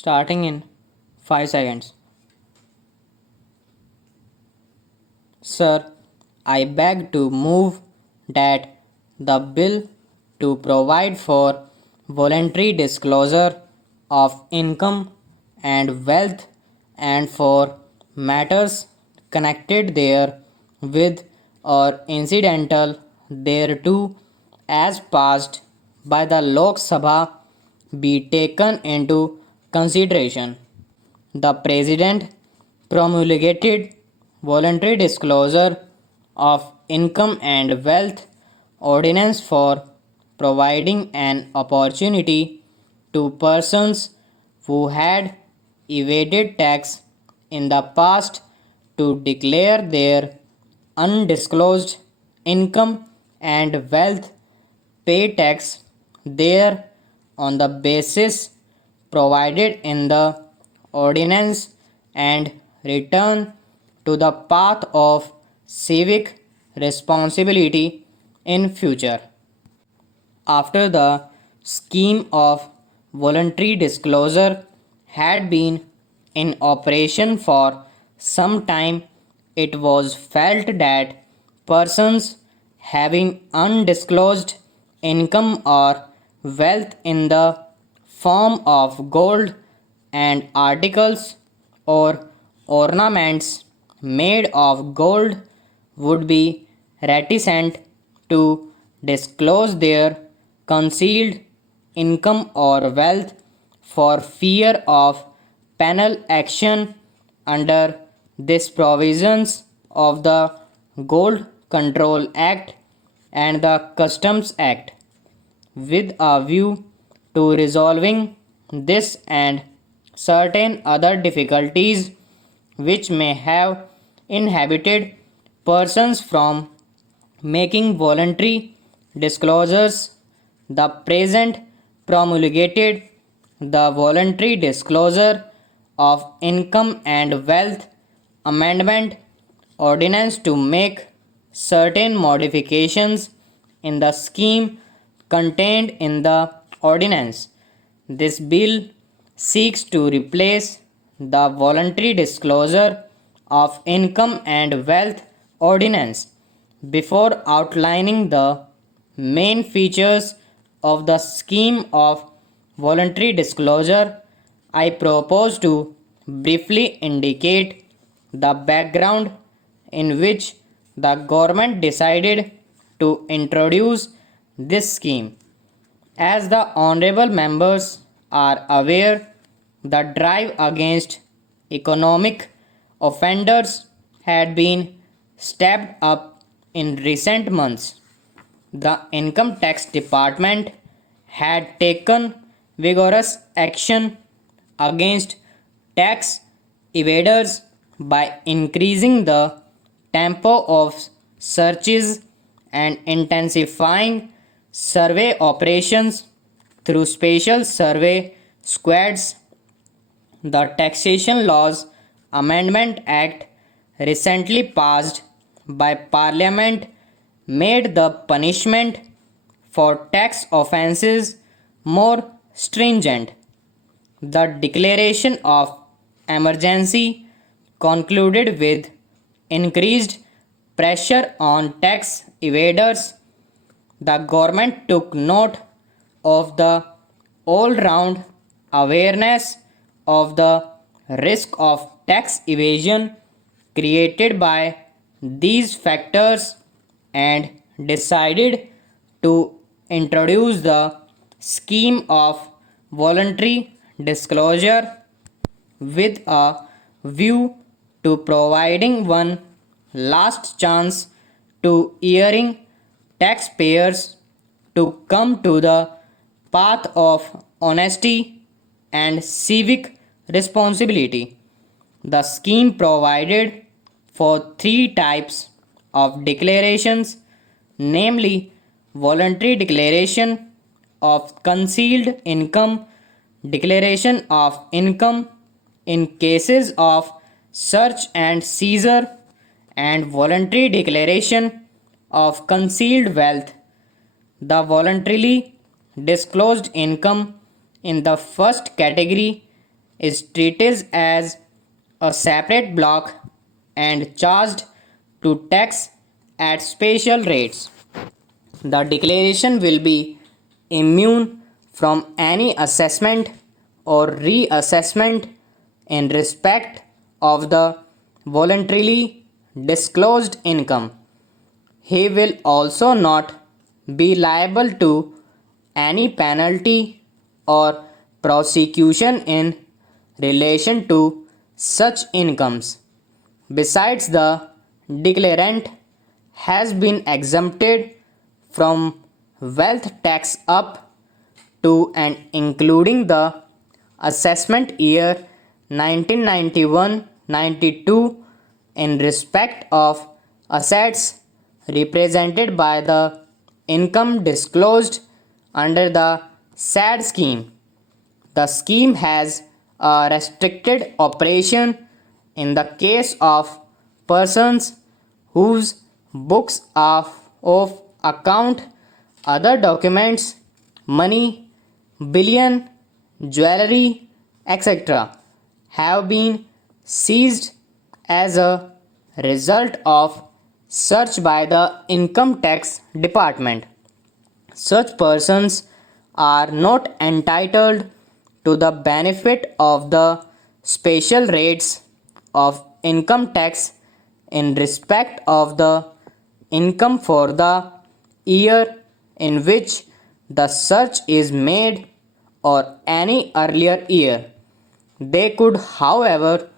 starting in 5 seconds. Sir, I beg to move that the bill to provide for voluntary disclosure of income and wealth and for matters connected there with or incidental thereto as passed by the Lok Sabha be taken into consideration. The President promulgated voluntary disclosure of income and wealth ordinance for providing an opportunity to persons who had evaded tax in the past to declare their undisclosed income and wealth, pay tax there on the basis provided in the ordinance, and return to the path of civic responsibility in future. After the scheme of voluntary disclosure had been in operation for some time, it was felt that persons having undisclosed income or wealth in the form of gold and articles or ornaments made of gold would be reticent to disclose their concealed income or wealth for fear of penal action under these provisions of the Gold Control Act and the Customs Act. With a view to resolving this and certain other difficulties which may have inhibited persons from making voluntary disclosures, the present promulgated the Voluntary Disclosure of Income and Wealth Amendment Ordinance to make certain modifications in the scheme contained in the ordinance. This bill seeks to replace the Voluntary Disclosure of Income and Wealth Ordinance. Before outlining the main features of the scheme of voluntary disclosure, I propose to briefly indicate the background in which the government decided to introduce this scheme. As the honorable members are aware, the drive against economic offenders had been stepped up in recent months. The Income Tax Department had taken vigorous action against tax evaders by increasing the tempo of searches and intensifying survey operations through special survey squads. The Taxation Laws Amendment Act, recently passed by Parliament, made the punishment for tax offences more stringent. The declaration of emergency concluded with increased pressure on tax evaders. The government took note of the all round awareness of the risk of tax evasion created by these factors and decided to introduce the scheme of voluntary disclosure with a view to providing one last chance to erring taxpayers to come to the path of honesty and civic responsibility. The scheme provided for three types of declarations, namely voluntary declaration of concealed income, declaration of income in cases of search and seizure, and voluntary declaration of concealed wealth. The voluntarily disclosed income in the first category is treated as a separate block and charged to tax at special rates. The declaration will be immune from any assessment or reassessment in respect of the voluntarily disclosed income. He will also not be liable to any penalty or prosecution in relation to such incomes. Besides, the declarant has been exempted from wealth tax up to and including the assessment year 1991-92 in respect of assets represented by the income disclosed under the SAD scheme. The scheme has a restricted operation in the case of persons whose books of account, other documents, money, bullion, jewelry, etc. have been seized as a result of search by the income tax department. Such persons are not entitled to the benefit of the special rates of income tax in respect of the income for the year in which the search is made or any earlier year. They could, however,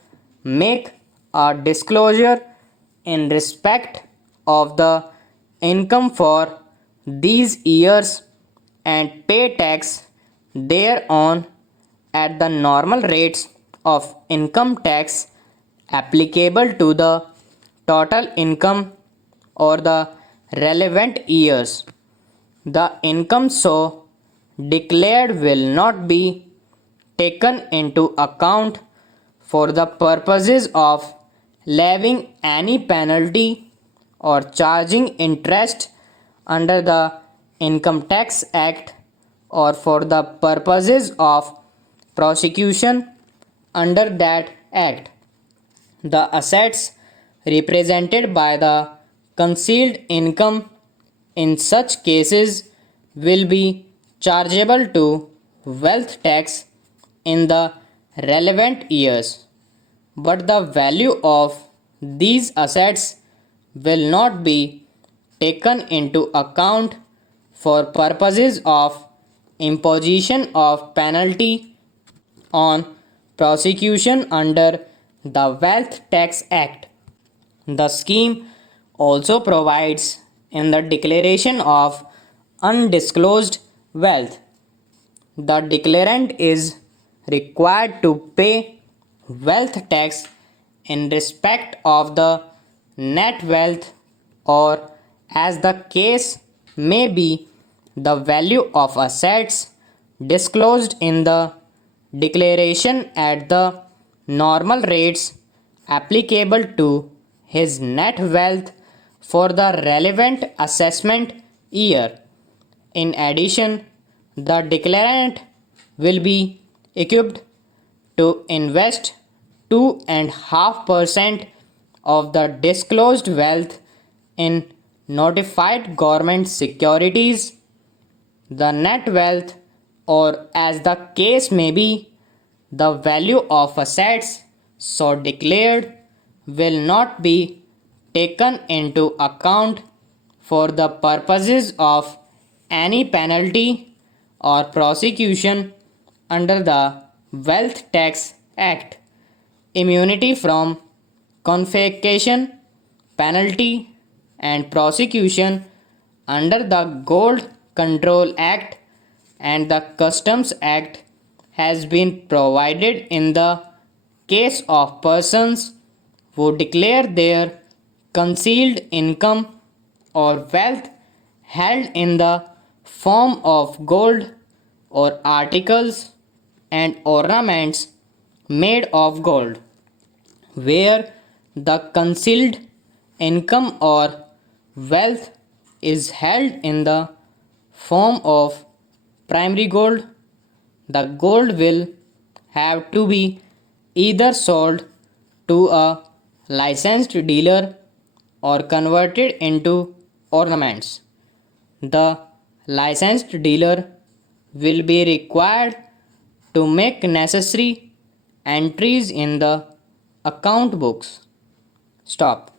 make a disclosure in respect of the income for these years and pay tax thereon at the normal rates of income tax applicable to the total income or the relevant years. The income so declared will not be taken into account for the purposes of levying any penalty or charging interest under the Income Tax Act or for the purposes of prosecution under that act. The assets represented by the concealed income in such cases will be chargeable to wealth tax in the relevant years, but the value of these assets will not be taken into account for purposes of imposition of penalty on prosecution under the Wealth Tax Act. The scheme also provides in the declaration of undisclosed wealth. The declarant is required to pay wealth tax in respect of the net wealth or, as the case may be, the value of assets disclosed in the declaration at the normal rates applicable to his net wealth for the relevant assessment year. In addition, the declarant will be equipped to invest 2.5% of the disclosed wealth in notified government securities. The net wealth, or as the case may be, the value of assets so declared will not be taken into account for the purposes of any penalty or prosecution under the Wealth Tax Act. Immunity from confiscation, penalty, and prosecution under the Gold Control Act and the Customs Act has been provided in the case of persons who declare their concealed income or wealth held in the form of gold or articles and ornaments made of gold, where the concealed income or wealth is held in the form of primary gold. The gold will have to be either sold to a licensed dealer or converted into ornaments. The licensed dealer will be required to make necessary entries in the account books. Stop.